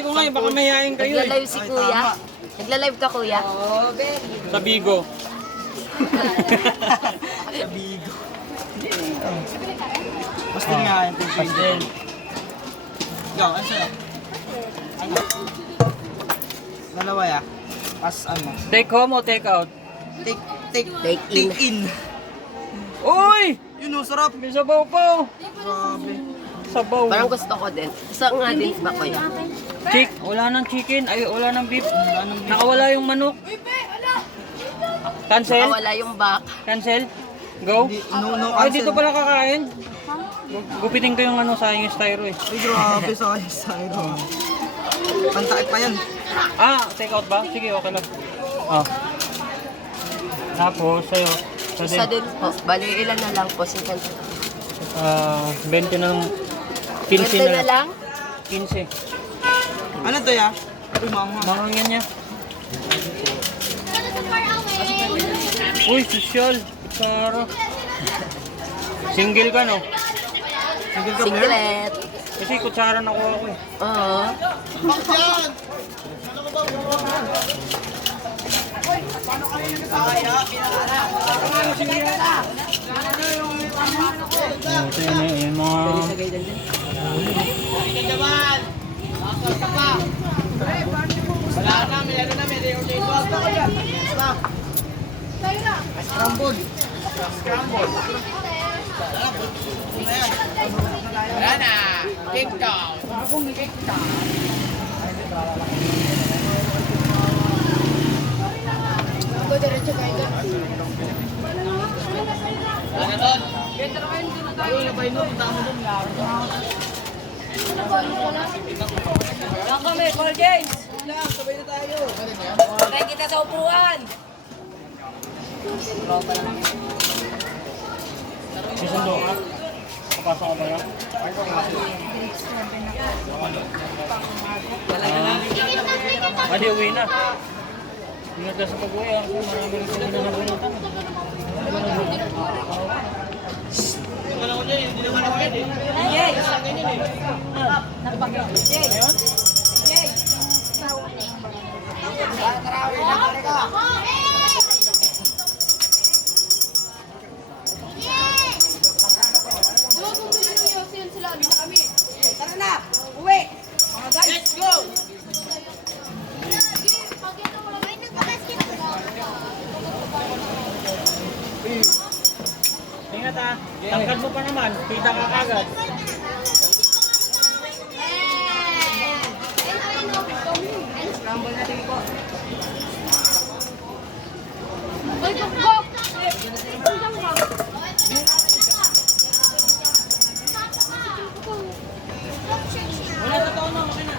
Tatry ko nga, baka mayayain kayo eh. Nagla-live si Kuya. Nagla-live ka, Kuya? Sa Bigo. Sa Bigo. Pastil nga yan. Pastel. Yo, ano sa'yo? Ano? Dalawa ya. As ano? Take home o take out? Take in. Uy! Yun o, sarap. May sabaw pa oh. Grabe. Sabaw. Parang gusto ko din. Gusto nga din ba, Kuya? Wala nang chicken, ay wala nang beef. Nakawala yung manok. Cancel? Nakawala yung back. Cancel? Go? No, Ay, dito pala kakain. Gupitin ko yung ano sa yung styro eh. Ay, grabe sa akin sa ito. Pantakip pa yan. Ah, take out ba? Sige, okay lang. Ah. Tapos, sa'yo. Isa din po. Bali, ilan na lang po? 50. 20 ng 15 Ganito na na lang? 15. Ano to ya? Uy, mama. Makangyan niya. Uy, social. Kutsara. Single ka no? Single ka, Mer? Singlet. Kasi kutsara nakuha ko eh. Oo. Ito yun eh, yung mga... Scrambled. Wala na! King Kong! Wala na doon! Saan kami, Paul James? Patay kita sa upuan. Sisundo ka? Kapasok ka ba yan? Adi, uwi na. Ingat ka sa pag-uwi ah. Marami rin sila na nabunutan. Jay! Jay! Jay! Tara na! Uwi! Mga guys! Let's go! Ingat ah. Tangkad mo pa naman. Kita ka kagad. Scramble natin po. Ay, go! Wala, totoo na. Okay na.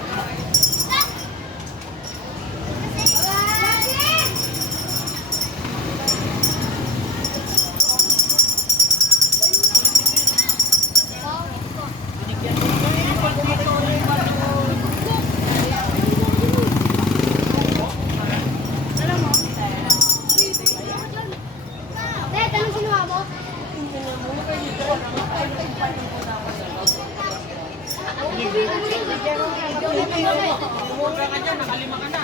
Huwag ka dyan. Nakalima ka na.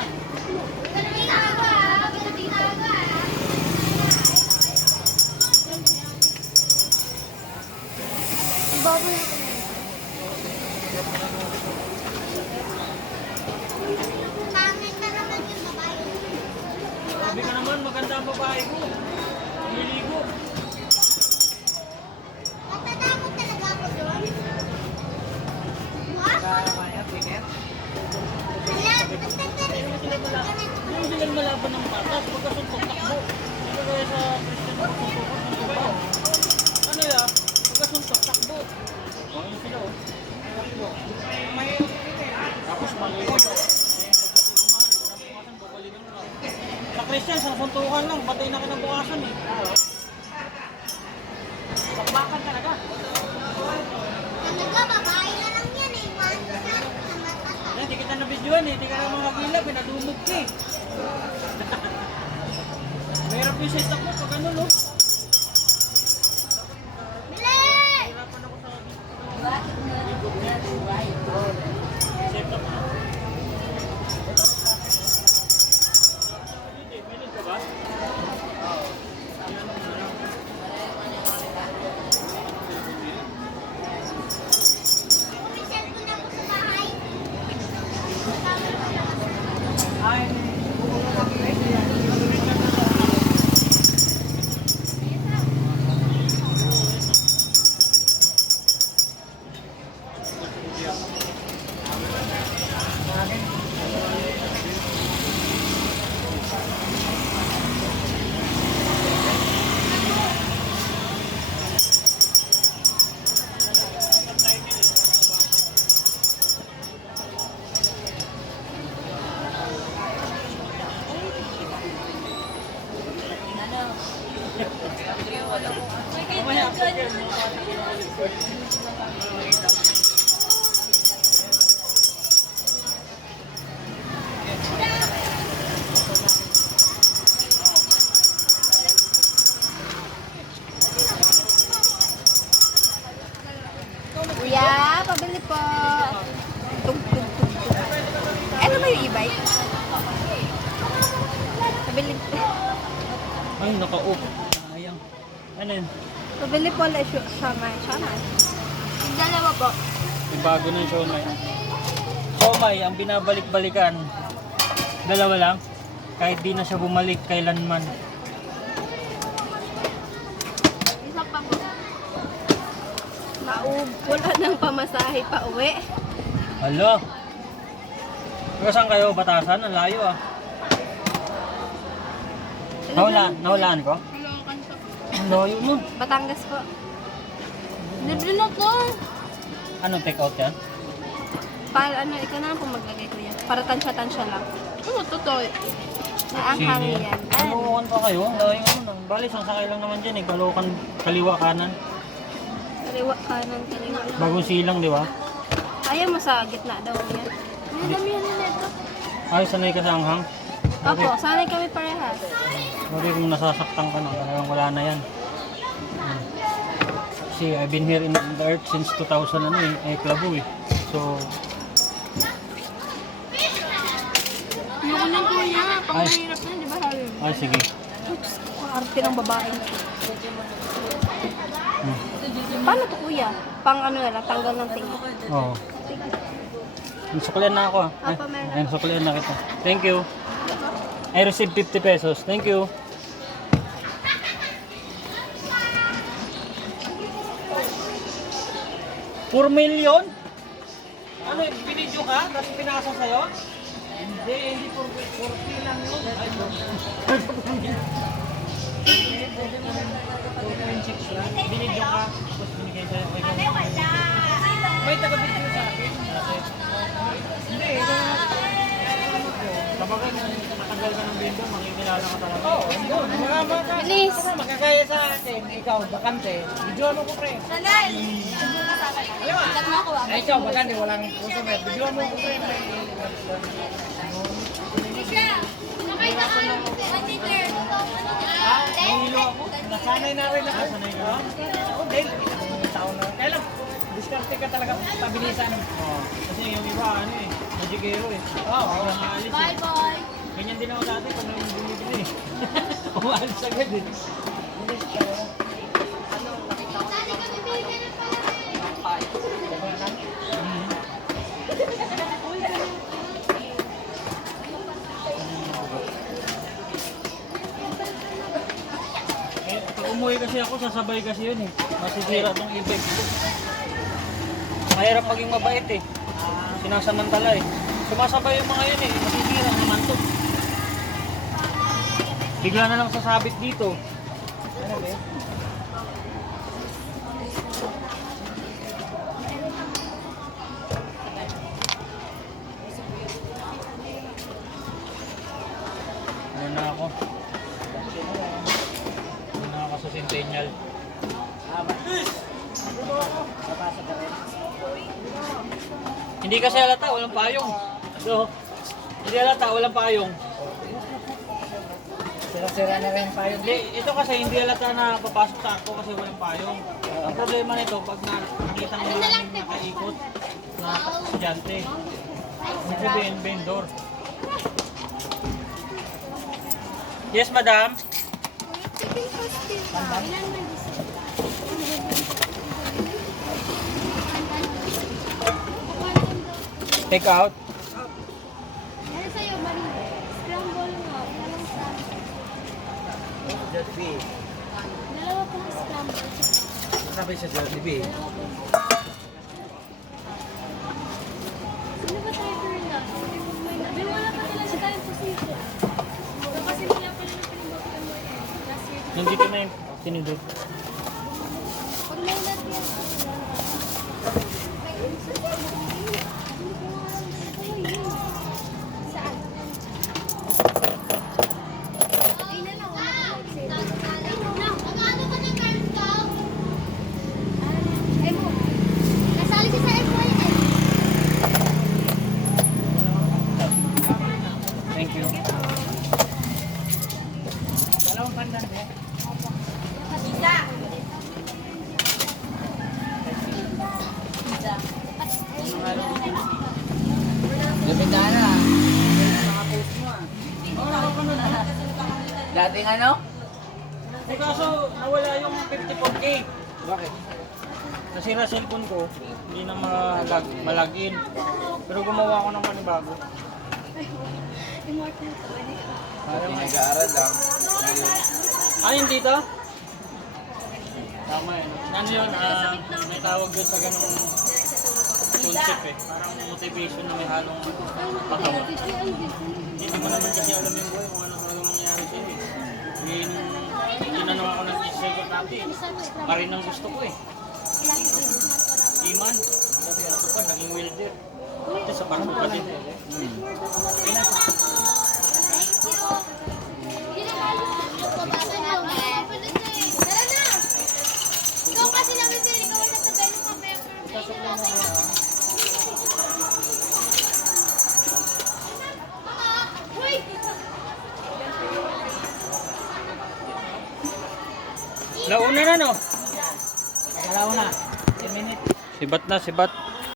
Sabi ka naman, maganda ang babae ko. Niligo. Matatakot talaga ako doon. What? Kaya, basta Yung silang malaban ng patas, pagkasuntok takbo. Hindi kaya sa Christian suntok. Ano yan? Pagkasuntok takbo. Ano sila oh? Takbo. Tapos mali. Sa Christian, sa suntukan lang, batay na kinabukasan eh. Sakbakan talaga. talaga, babae na lang yan eh. One shot na matatak. Hindi kita nabidyoan eh, hindi ka naman magila, pinadumog ka eh. Mahirap yung setup mo pag ano no? Bili! Hirapan ako sa setup mo. Kuya, pabili po. Tug, tug, tug, tug. Ano ba yung e-bike? Pabili po. Ay, naka-off. Sayang. Ano yun? Pabili po ulit siomay. Siomay. Dalawa po. Yung bago ng siomay. Siomay, ang binabalik-balikan. Dalawa lang. Kahit di na siya bumalik kailanman. Isa pa po. Wala nang pamasahe pa uwi. Hala. Taga saan kayo? Batasan? Ang layo ah. Nahulaan ko? Ang layo nun. Batangas po. Libre na to. Anong take out yan? Para ano, ikaw na lang po maglagay kuya. Para tansya-tansya lang. Ano to to? Naanghang yan. Kalokan pa kayo? Ang layo nun. Bali, isang sakay lang naman dyan eh. Kalokan, kaliwa, kanan. Kaliwa, kanan, kaliwa lang. Bagong silang, di ba? Ayaw mo sa gitna daw yan. May dami yan na ito. Ay, sanay ka sa anghang. Opo, sanay kami parehas. Sabi kung nasasaktan ka na, talagang wala na yan. See, I've been here in the earth since 2000 ano eh, klabo eh. So, Ayoko nang kuya. Pang Ay. mahirap na, di ba sabi mo? ay sige. Oops, ang arte ng babae. Hmm. Paano to kuya? Pang ano na lang, tanggal ng tingin. Oo. Nasuklian na ako ah. Opo, meron. Ay, nasuklian na kita. Thank you. I received 50 pesos. Thank you. $4 million? Ano, binidyo ka? Tapos pinasa sa'yo? Hindi 4 lang yun. Ay, 4.6 lang. Binidyo ka, tapos binigay sa'yo. May taga-video sa akin. Hindi, sabagay kung matagal ka ng video, makikilala ka talaga. Oo, Bilis! Magkagaya sa akin, ikaw, bakante. Video mo ko, pre. Sanay! Ikat mo ako ah. Ay, ikaw, bakante, walang customer. Video mo ko, pre. Okay na kayo. Manager. Nahilo ako. Nasanay na rin ako. sanay ka? Oo, dahil isang taon na. Kaya lang, diskarte ka talaga pabilisan. Oo. Kasi yung iba, ano eh, magigero eh. Oo. Ang aalis eh. Bye-bye. Ganyan din ako dati pag nang bumibili eh. Umaalis agad eh. Eh, pag umuwi kasi ako, sasabay kasi yun eh. Masisira tong e-bike ko. Mahirap maging mabait eh. Sinasamantala eh. Sumasabay yung mga yun eh. Masisira naman to. Bigla na lang sasabit dito. Ano ba yun? Ano na ako? Ano na ako sa Centennial? Hindi kasi halata, walang payong. So, hindi halata, walang payong. Sira-sira na rin pa yun. Hindi, ito kasi hindi halata na papasok sa ako kasi walang payong. Ang problema nito, pag nakita mo maraming nakaikot na estudyante, ibig sabihin, vendor. Yes, madam? Take out? Ano sa'yo, Marie? Jollibee. Dalawa pong scramble. Sabi sa Jollibee. Sino ba tayo for last? Pero wala pa nila sa tayong position. Kasi wala pa nila pinagbabagan mo last year. Nandito na yung tinidor. Pag may lahat yan. Saan? Ay na lang, wala ka lightsaber. Ay na. Magkano ka ng Girl Scout? Ay mo. Nasali siya sa FYI. Thank you. Dalawang pandan mo. Lapit na na. Dating ano? Eh kaso nawala yung 54K. Bakit? Nasira cellphone ko, hindi na malagin. Pero gumawa ako ng panibago. Immortal to. Parang nag-aaral lang. Ah, hindi to? Tama yun. Ano yun, may tawag doon sa ganung concept eh. Parang motivation na may halong patawa. Hindi mo naman kasi alam yung buhay kung ano talaga mangyayari sa'yo eh. Ngayon, tinanong ako ng second natin. Marin ang gusto ko eh. Iman. Sabi, ano pa, naging welder. Ito sa parang pa din eh. Ikaw kasi namin din, ikaw ang natabay ng paper. Nauna na no? Pagkalaw na. 10 minutes. Sibat na, sibat.